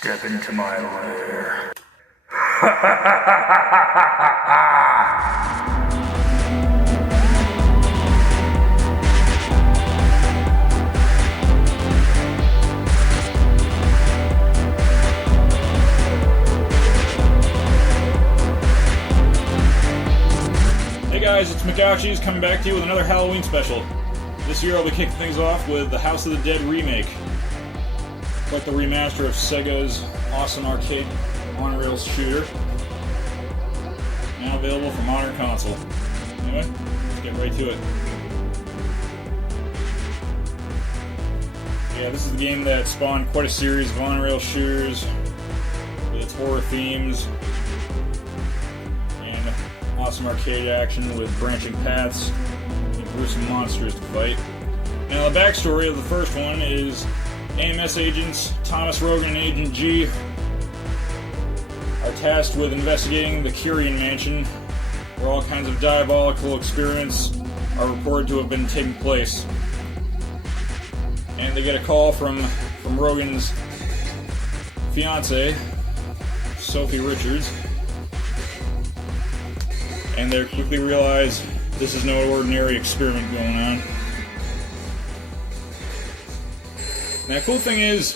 Step into my lair. Hey guys, it's McOuchies coming back to you with another Halloween special. This year I'll be kicking things off with the House of the Dead Remake. Like the remaster of Sega's awesome arcade on-rails shooter. Now available for modern console. Anyway, let's get right to it. Yeah, this is the game that spawned quite a series of on-rail shooters with its horror themes and awesome arcade action with branching paths and gruesome monsters to fight. Now the backstory of the first one is AMS agents Thomas Rogan and Agent G are tasked with investigating the Curian Mansion, where all kinds of diabolical experiments are reported to have been taking place. And they get a call from Rogan's fiancée, Sophie Richards, and they quickly realize this is no ordinary experiment going on. Now, the cool thing is,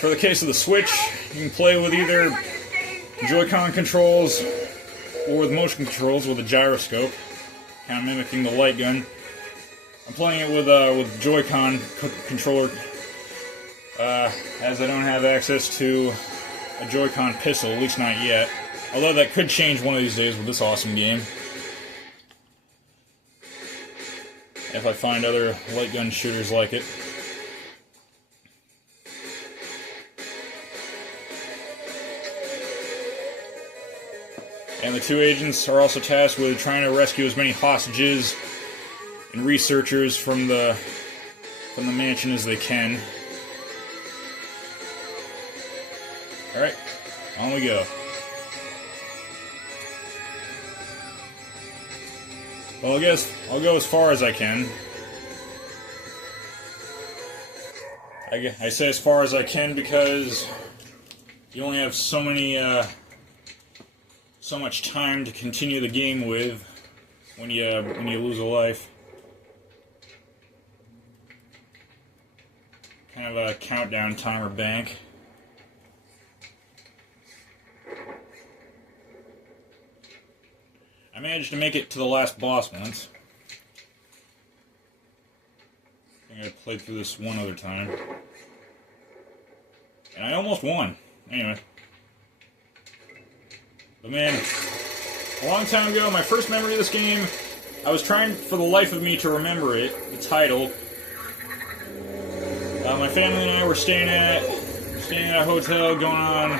for the case of the Switch, you can play with either Joy-Con controls or with motion controls with a gyroscope, kind of mimicking the light gun. I'm playing it with Joy-Con controller, as I don't have access to a Joy-Con pistol, at least not yet. Although that could change one of these days with this awesome game, if I find other light gun shooters like it. And the two agents are also tasked with trying to rescue as many hostages and researchers from the mansion as they can. Alright, on we go. Well, I guess I'll go as far as I can. I say as far as I can because you only have so much time to continue the game with when you lose a life. Kind of a countdown timer bank. I managed to make it to the last boss once. I think I played through this one other time. And I almost won. Anyway. But man, a long time ago, my first memory of this game, I was trying for the life of me to remember it, the title. My family and I were staying at a hotel, going on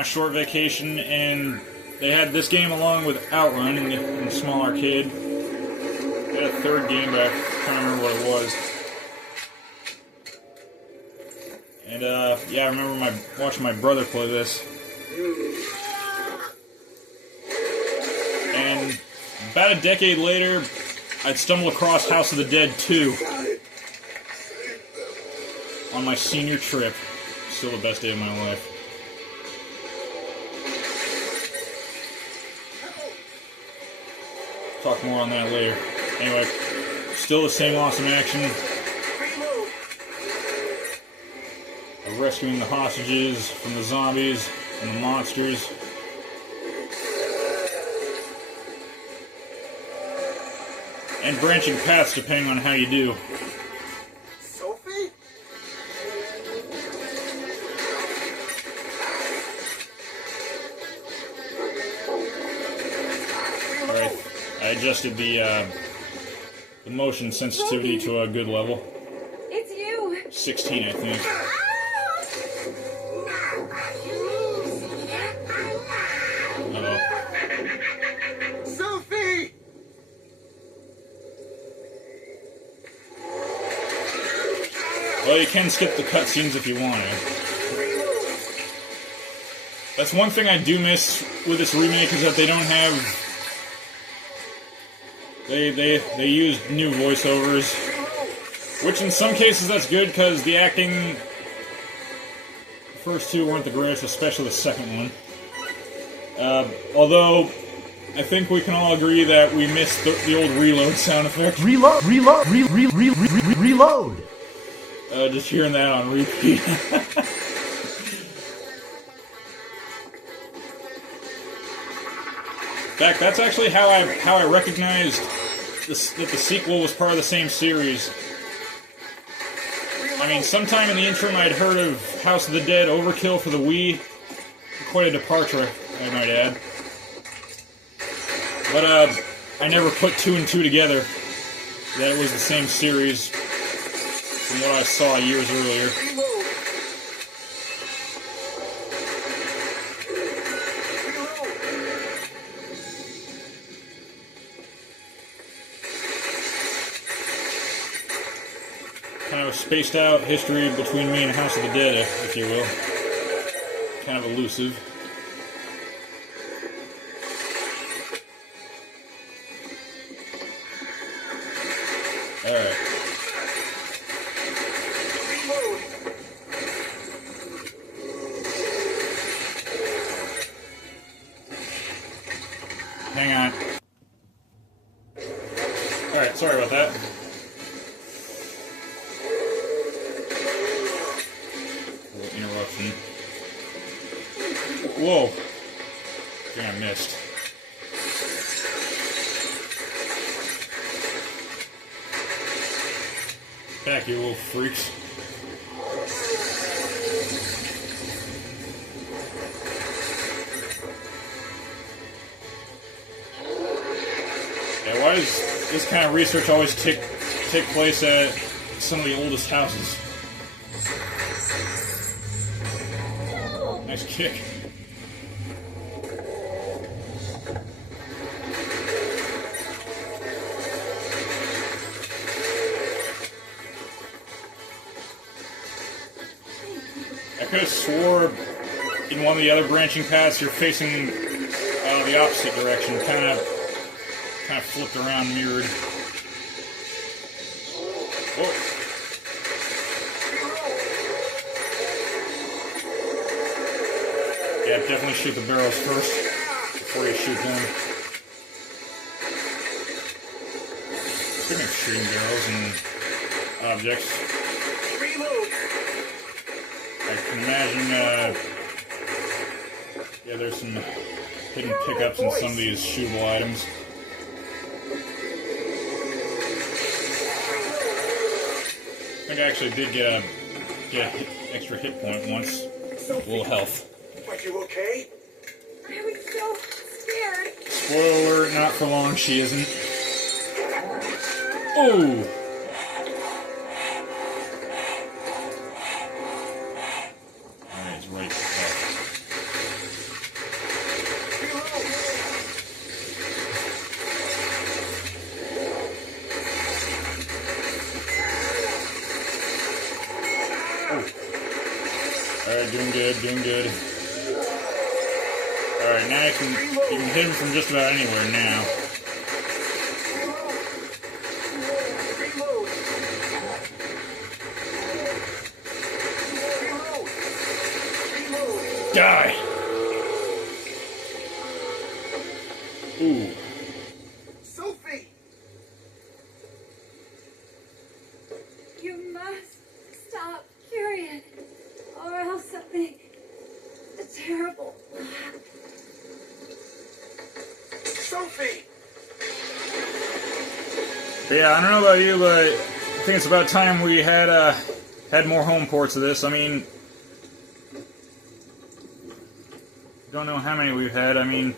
a short vacation, and they had this game along with Outrun in the small arcade. They had a third game, but I can't remember what it was. And yeah, I remember watching my brother play this. And about a decade later, I'd stumble across House of the Dead 2 on my senior trip. Still the best day of my life. Talk more on that later. Anyway, still the same awesome action of rescuing the hostages from the zombies and the monsters. And branching paths depending on how you do. Sophie? Alright, I adjusted the motion sensitivity to a good level. It's you. 16, I think. Uh-oh. Sophie! Well, you can skip the cutscenes if you want to. That's one thing I do miss with this remake, is that they don't have... They used new voiceovers Which in some cases that's good, because the acting... The first two weren't the greatest, especially the second one. Although, I think we can all agree that we missed the old reload sound effect. Reload! Just hearing that on repeat. In fact, that's actually how I recognized that the sequel was part of the same series. I mean, sometime in the interim I'd heard of House of the Dead Overkill for the Wii. Quite a departure, I might add. But I never put two and two together that it was the same series from what I saw years earlier. Kind of a spaced out history between me and House of the Dead, if you will. Kind of elusive. Alright. Hang on. Alright, sorry about that. Interruption. Whoa. I think I missed. Back, you little freaks. Yeah, why does this kind of research always take place at some of the oldest houses? Nice kick. I could have swore in one of the other branching paths you're facing the opposite direction, kind of flipped around, mirrored. Whoa. Yeah, definitely shoot the barrels first before you shoot them. Speaking of shooting barrels and objects, I can imagine, yeah, there's some hidden pickups in some of these shootable items. I think I actually did get an extra hit point once. A little health. Are you okay? I was so scared. Spoiler alert, not for long, she isn't. Oh! Alright, it's right. Alright, doing good, doing good. Alright, now you can hit him from just about anywhere now. Die! Ooh. Sophie! You must stop, period. Or else something terrible will happen. Sophie! But yeah, I don't know about you, but I think it's about time we had more home ports of this. I mean, don't know how many we've had. I mean,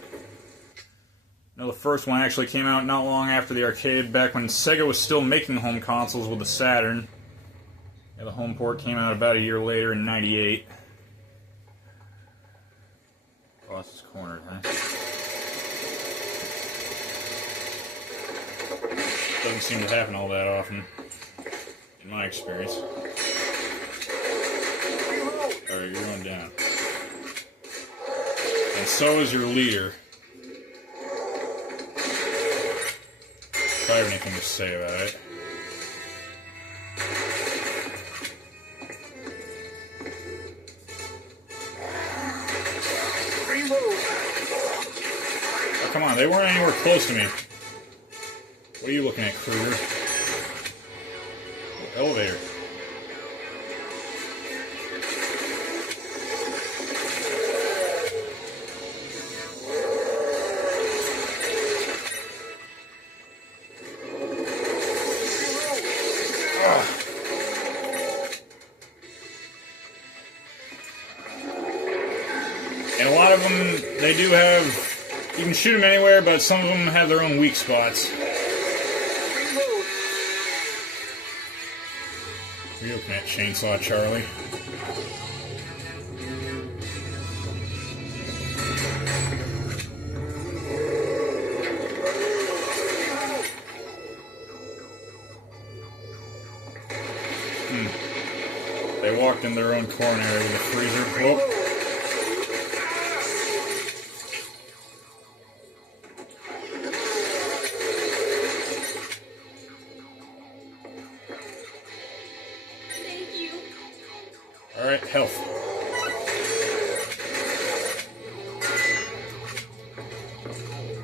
the first one actually came out not long after the arcade, back when Sega was still making home consoles with the Saturn. Yeah, the home port came out about a year later in '98. Boss is cornered, huh? Doesn't seem to happen all that often, in my experience. Alright, you're going down. And so is your leader. If I have anything to say about it. on, they weren't anywhere close to me. What are you looking at, Kruger? Oh, elevator. And a lot of them, they do have, you can shoot them anywhere, but some of them have their own weak spots. Are you looking at Chainsaw Charlie? They walked in their own corner area with the freezer. Oh. Thank you. Alright, health.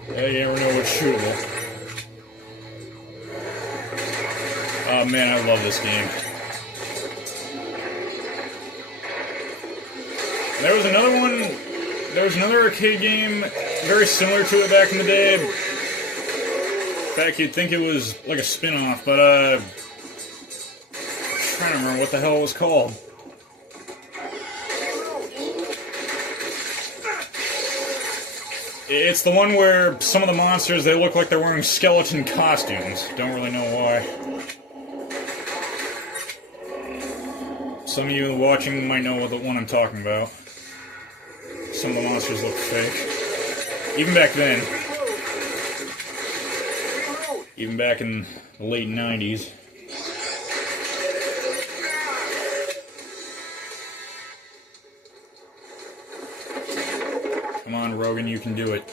Yeah, you never know what's shootable. Oh man, I love this game. There was another one, there was another arcade game very similar to it back in the day. In fact, you'd think it was like a spin-off, but I'm trying to remember what the hell it was called. It's the one where some of the monsters, they look like they're wearing skeleton costumes. Don't really know why. Some of you watching might know what the one I'm talking about. Some of the monsters look fake. Even back then. Even back in the late 90s. Come on, Rogan, you can do it.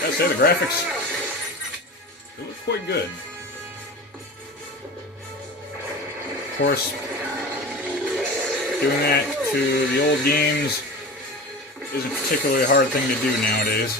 I'd say the graphics, they look quite good. Of course, doing that to the old games isn't a particularly hard thing to do nowadays.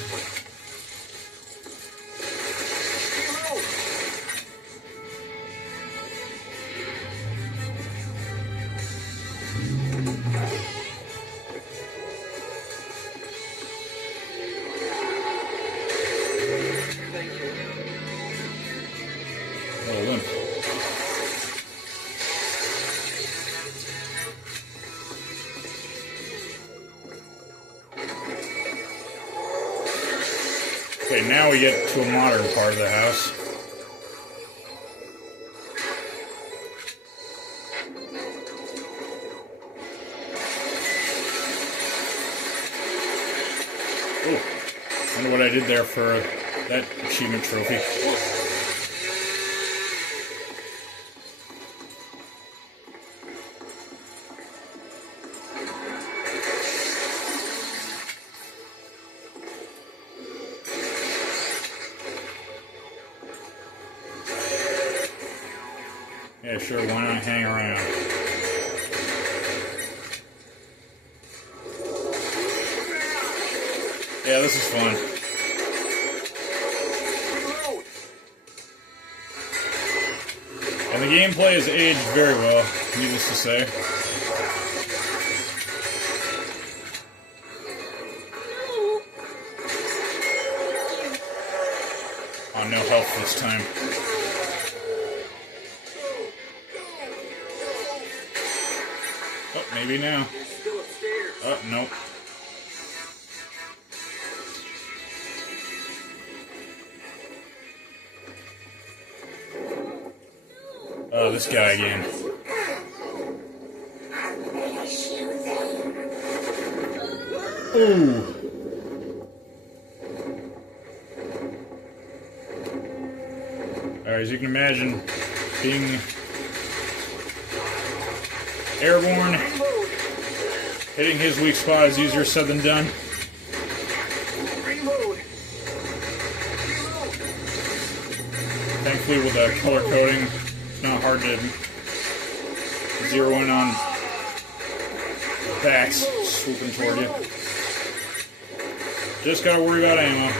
Little limp. Okay, now we get to a modern part of the house. Oh, wonder what I did there for that achievement trophy. Yeah, sure, why not hang around? Yeah, this is fun. And the gameplay has aged very well, needless to say. Oh, no health this time. Oh, maybe now. Oh, nope. Oh, this guy again. Ooh. Alright, as you can imagine, being airborne, hitting his weak spot is easier said than done. Thankfully, with the color coding, it's not hard to zero in on bats swooping toward you. Just gotta worry about ammo.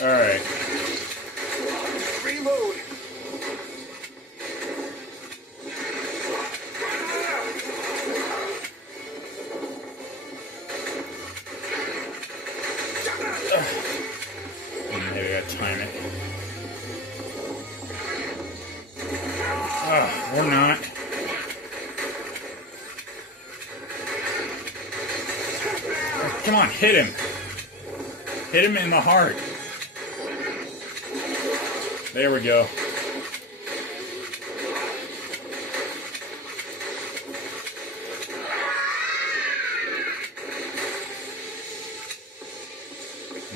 Alright. Reload. Maybe I gotta time it. Or not. Come on, hit him. Hit him in the heart. There we go.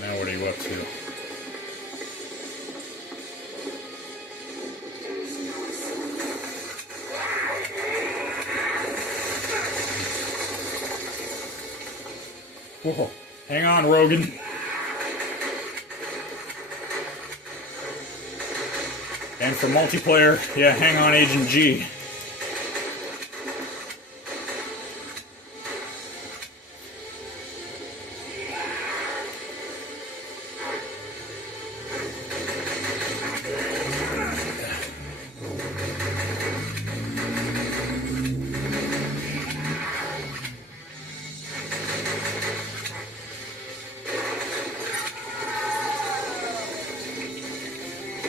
Now what are you up to? Whoa. Hang on, Rogan. And for multiplayer, yeah, hang on, Agent G.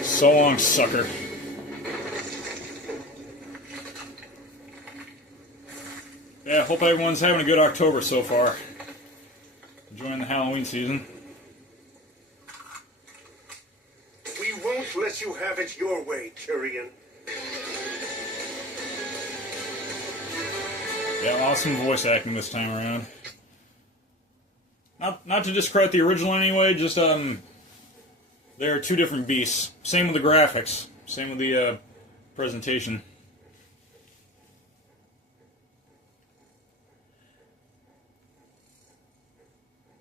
So long, sucker. Yeah, hope everyone's having a good October so far. Enjoying the Halloween season. We won't let you have it your way, Tyrion. Yeah, awesome voice acting this time around. Not to discredit the original anyway, just there are two different beasts. Same with the graphics. Same with the presentation.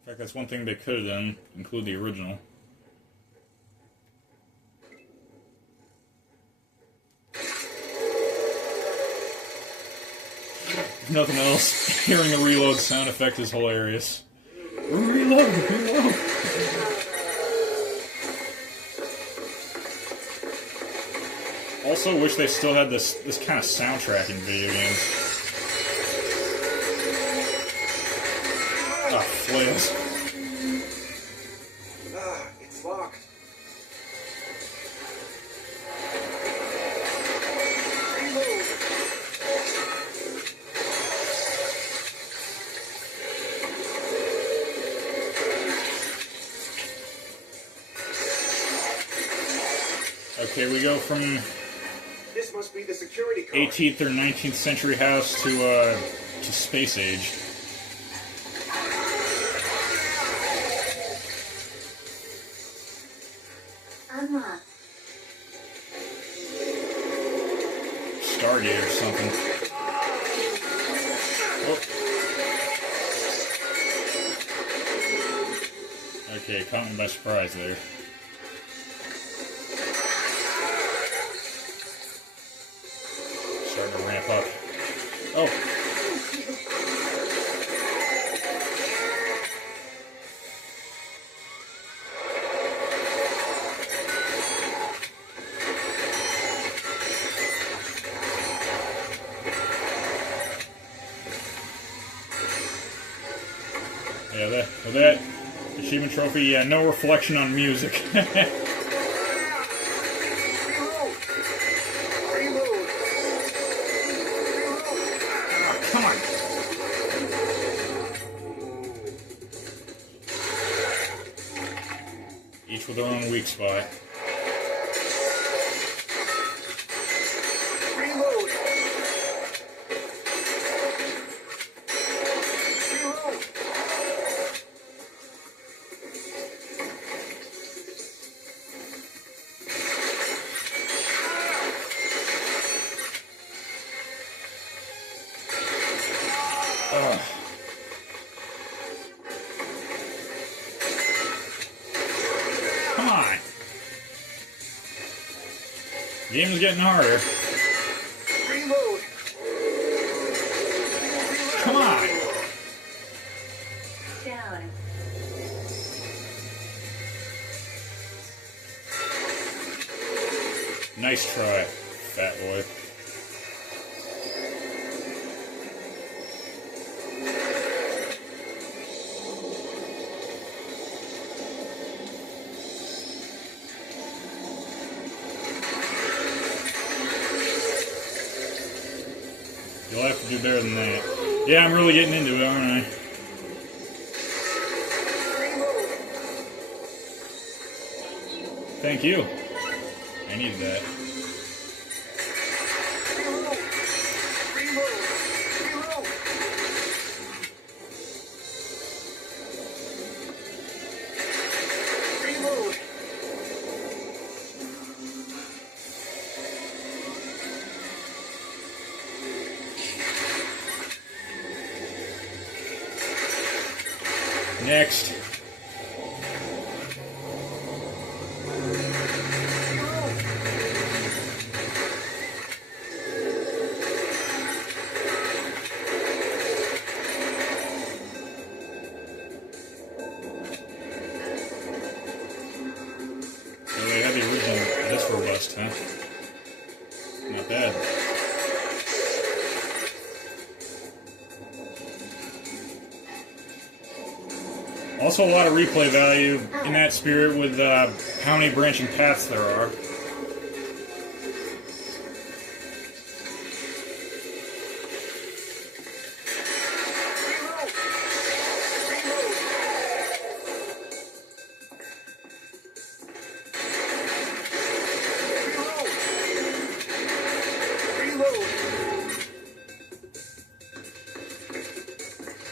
In fact, that's one thing they could have done, include the original. If nothing else, hearing the reload sound effect is hilarious. Reload! Reload! Also wish they still had this kind of soundtrack in video games. Ah, flails. It's locked. Reload. Okay, we go from This must be the security card. 18th or 19th century house to space age. Unlocked. Stargate or something. Oh. Okay, caught me by surprise there. Starting to ramp up. Oh. Yeah, with that achievement trophy, yeah, no reflection on music. Reload. Reload. Each with their own weak spot. Reload. Reload. Ugh. Come on. Game's getting harder. Reload. Come on. Down. Nice try, fat boy. You'll have to do better than that. Yeah, I'm really getting into it, aren't I? Thank you. I needed that. Reload. Reload. Reload. Reload. Next. So they had the original this robust, huh? Not bad. Also a lot of replay value in that spirit with how many branching paths there are.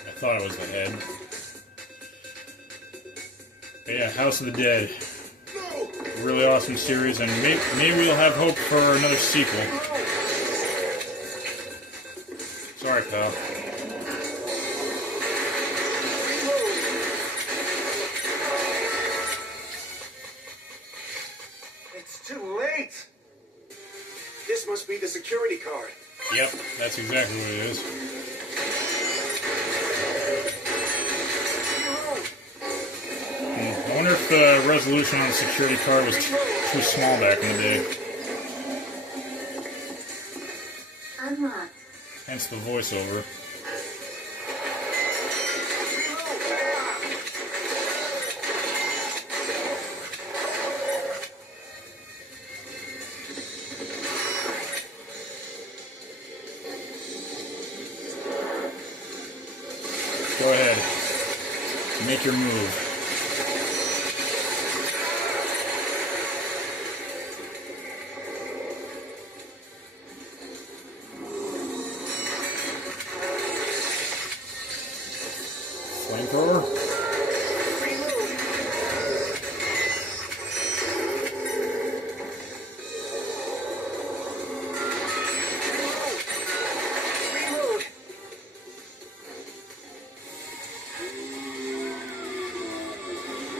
I thought it was the head. But yeah, House of the Dead. Really awesome series, and maybe we'll have hope for another sequel. Sorry, pal. It's too late. This must be the security card. Yep, that's exactly what it is. I wonder if the resolution on the security card was too small back in the day. Unlocked. Hence the voiceover. Go ahead. Make your move. Flamethrower?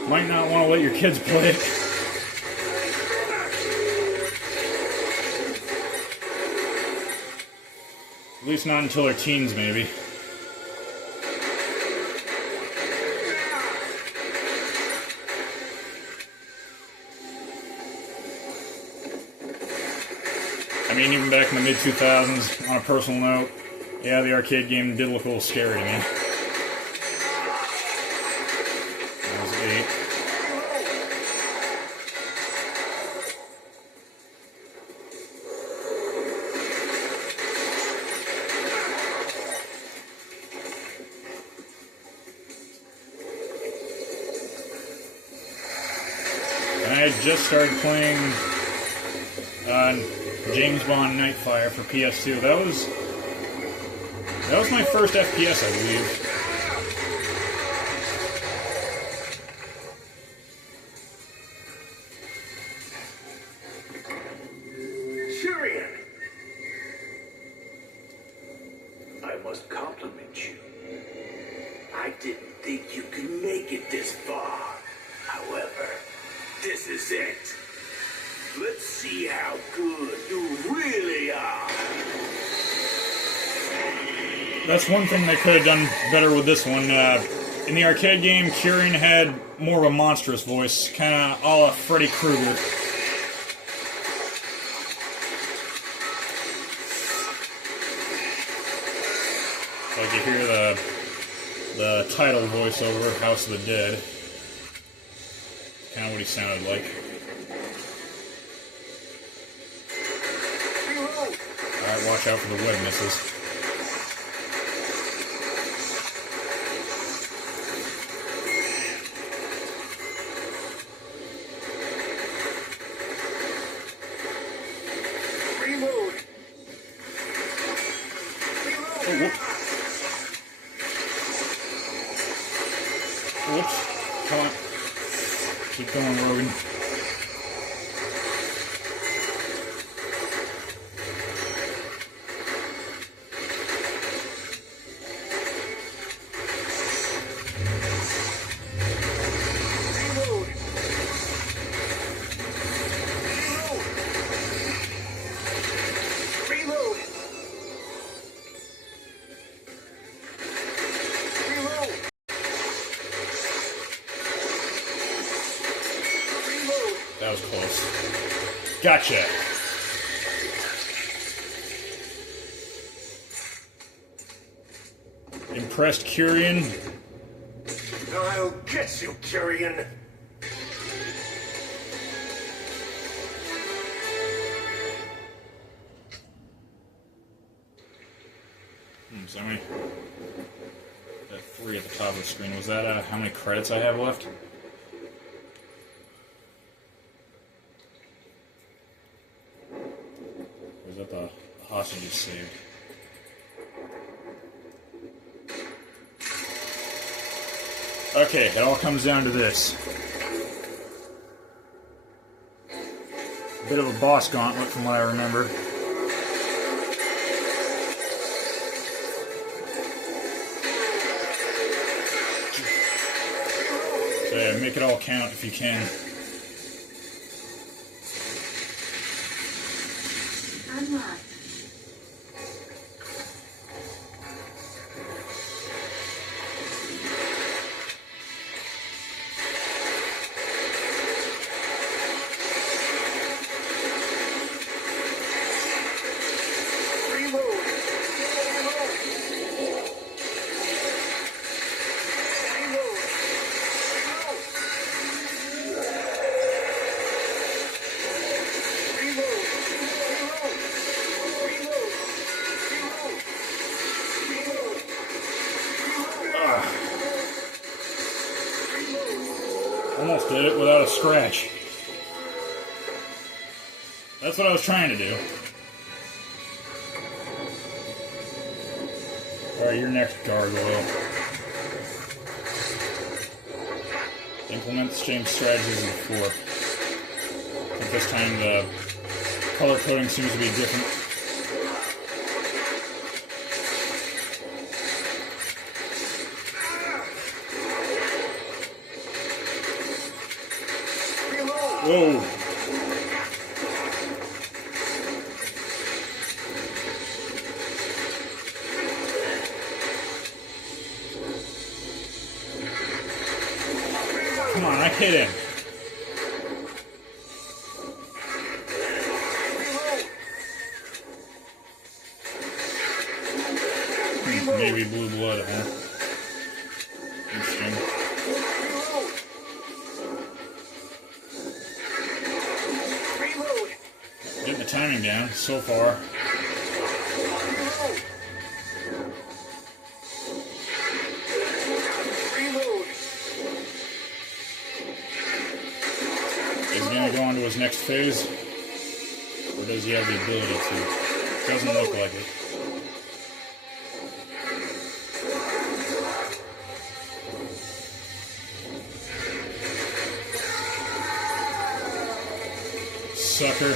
Might not want to let your kids play it. At least not until they're teens, maybe. I mean, even back in the mid-2000s, on a personal note, yeah, the arcade game did look a little scary to me. I was 8. I had just started playing James Bond Nightfire for PS2. That was my first FPS, I believe. Syrian! I must compliment you. I didn't think you could make it this far. However, this is it. Let's see how good you really are. That's one thing they could have done better with this one. In the arcade game, Kyrian had more of a monstrous voice, kind of a la Freddy Krueger. Like you hear the title voiceover, House of the Dead. Kind of what he sounded like. Alright, watch out for the web missiles. Oh, whoops. Whoops. Come on. Keep going, Rogan. That was close. Gotcha. Impressed, Kyrian? I'll get you, Kyrian. So how many? That 3 at the top of the screen. Was that how many credits I have left? Or is that the hostages saved? Okay, it all comes down to this. A bit of a boss gauntlet from what I remember. So yeah, make it all count if you can. Unlocked. Almost did it without a scratch. That's what I was trying to do. Alright, your next gargoyle. Implement the same strategies as before. I think this time the color coding seems to be different. Whoa! Come on, I hit him. Maybe blue blood, huh? Interesting. Getting the timing down so far. Is he going to go on to his next phase? Or does he have the ability to? Doesn't look like it. Sucker.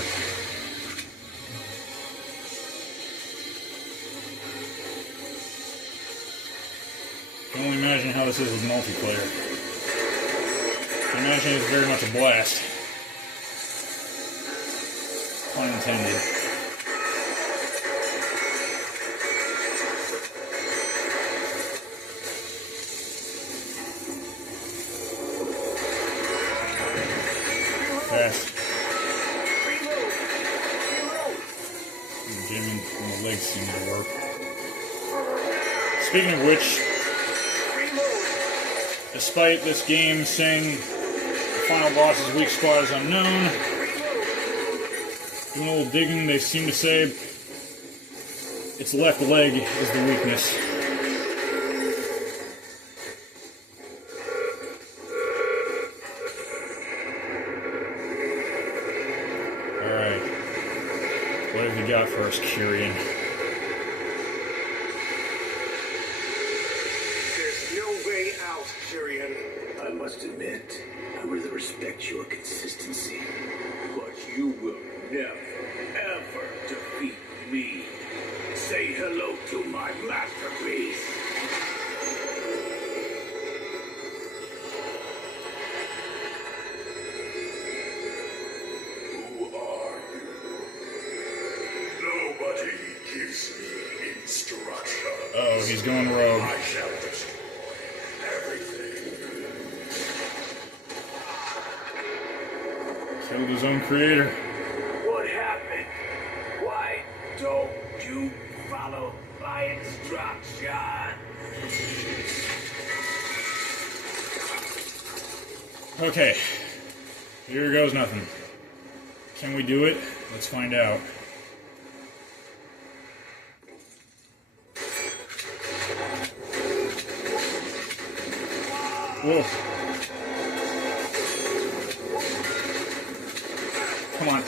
Can only imagine how this is with multiplayer. I imagine it's very much a blast. Pun intended. Fast. Jamming and the legs seem to work. Speaking of which, despite this game saying the final boss's weak spot is unknown, doing a little digging, they seem to say its left leg is the weakness. Alright. What have you got for us, Kyrian? There's no way out, Kyrian. I must admit, I really respect your consistency. But you will never, ever defeat me. Say hello to my masterpiece. Who are you? Nobody gives me instruction. Oh, he's going rogue. I shall destroy everything. Killed his own creator. What happened? Why don't you follow my instruction? Okay. Here goes nothing. Can we do it? Let's find out. Whoa. Come on.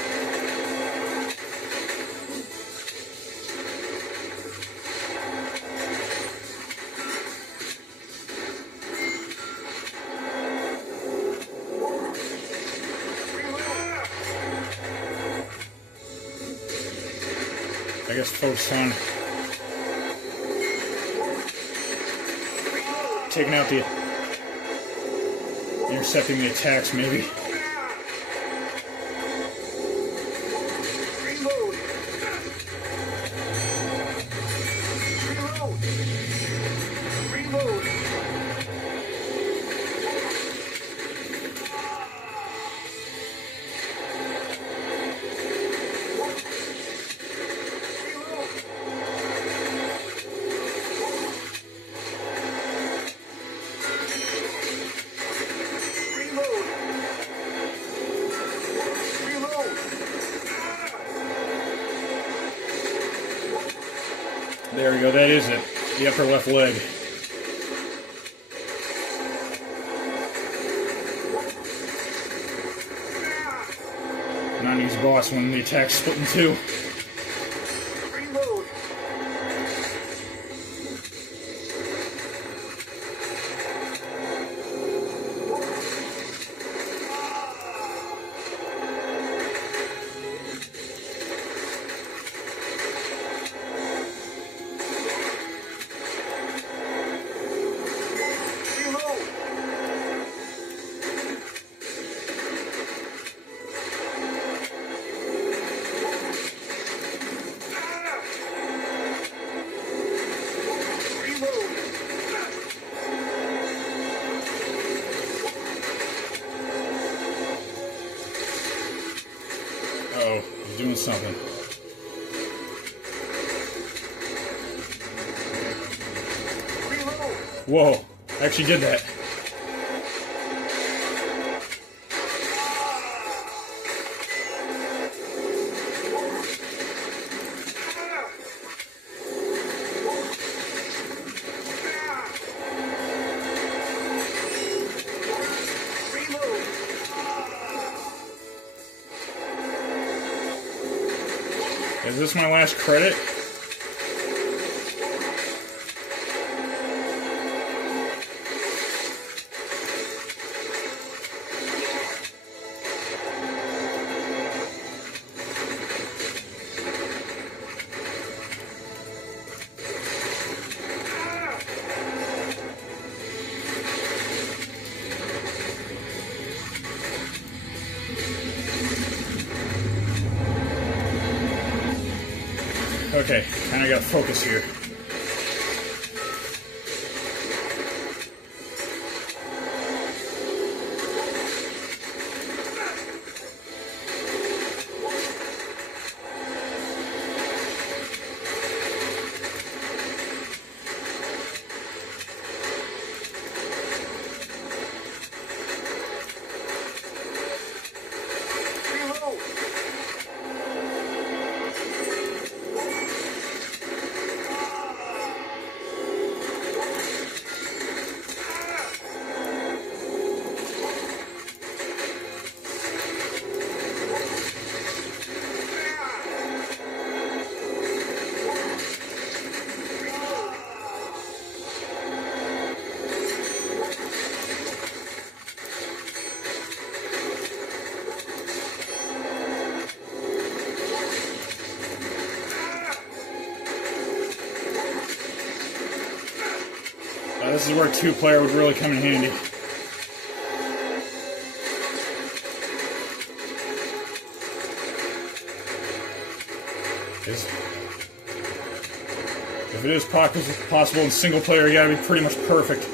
I guess focus on taking out the intercepting the attacks, maybe. Reload. Reload. Reload. There we go, that is it. The upper left leg. 90s boss when the attack's split in two. Reload. Oh, he's doing something. Whoa, I actually did that. Is this my last credit? Okay, kind of got focus here. This is where 2-player would really come in handy. If it is possible in single player, you gotta be pretty much perfect.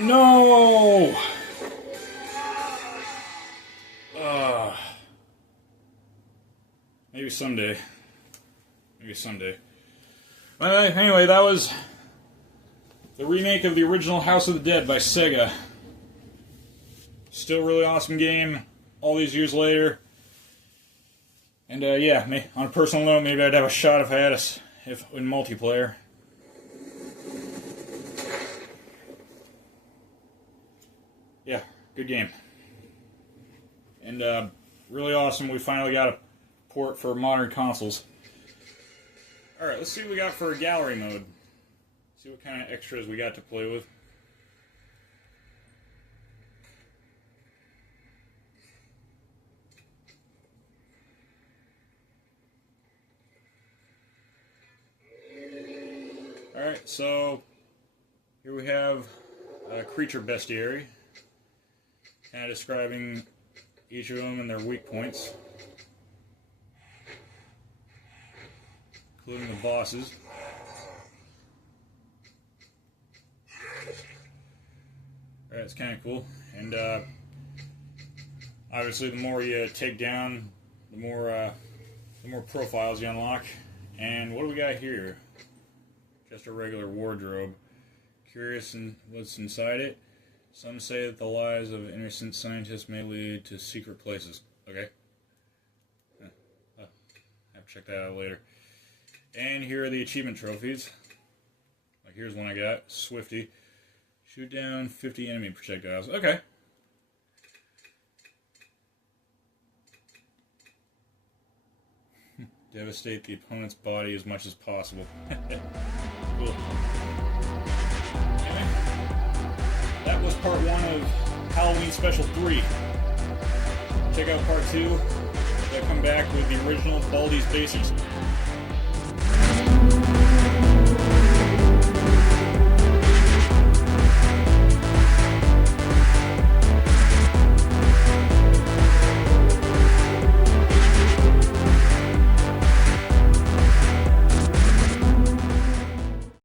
No! Maybe someday. Maybe someday. Anyway, that was the remake of the original House of the Dead by Sega. Still really awesome game all these years later. And yeah, on a personal note, maybe I'd have a shot if I had in multiplayer. Yeah, good game. And really awesome, we finally got a port for modern consoles. Alright, let's see what we got for gallery mode. See what kind of extras we got to play with. Alright, so here we have a creature bestiary, kind of describing each of them and their weak points, including the bosses. Alright, it's kind of cool. And obviously the more you take down, the more profiles you unlock. And what do we got here? Just a regular wardrobe. Curious in what's inside it? Some say that the lives of innocent scientists may lead to secret places. Okay. I'll have to check that out later. And here are the achievement trophies. Like here's one I got. Swifty. Shoot down 50 enemy projectiles. Okay. Devastate the opponent's body as much as possible. Cool. Anyway, that was part 1 of Halloween Special 3. Check out part 2. I'll come back with the original Baldi's Basics.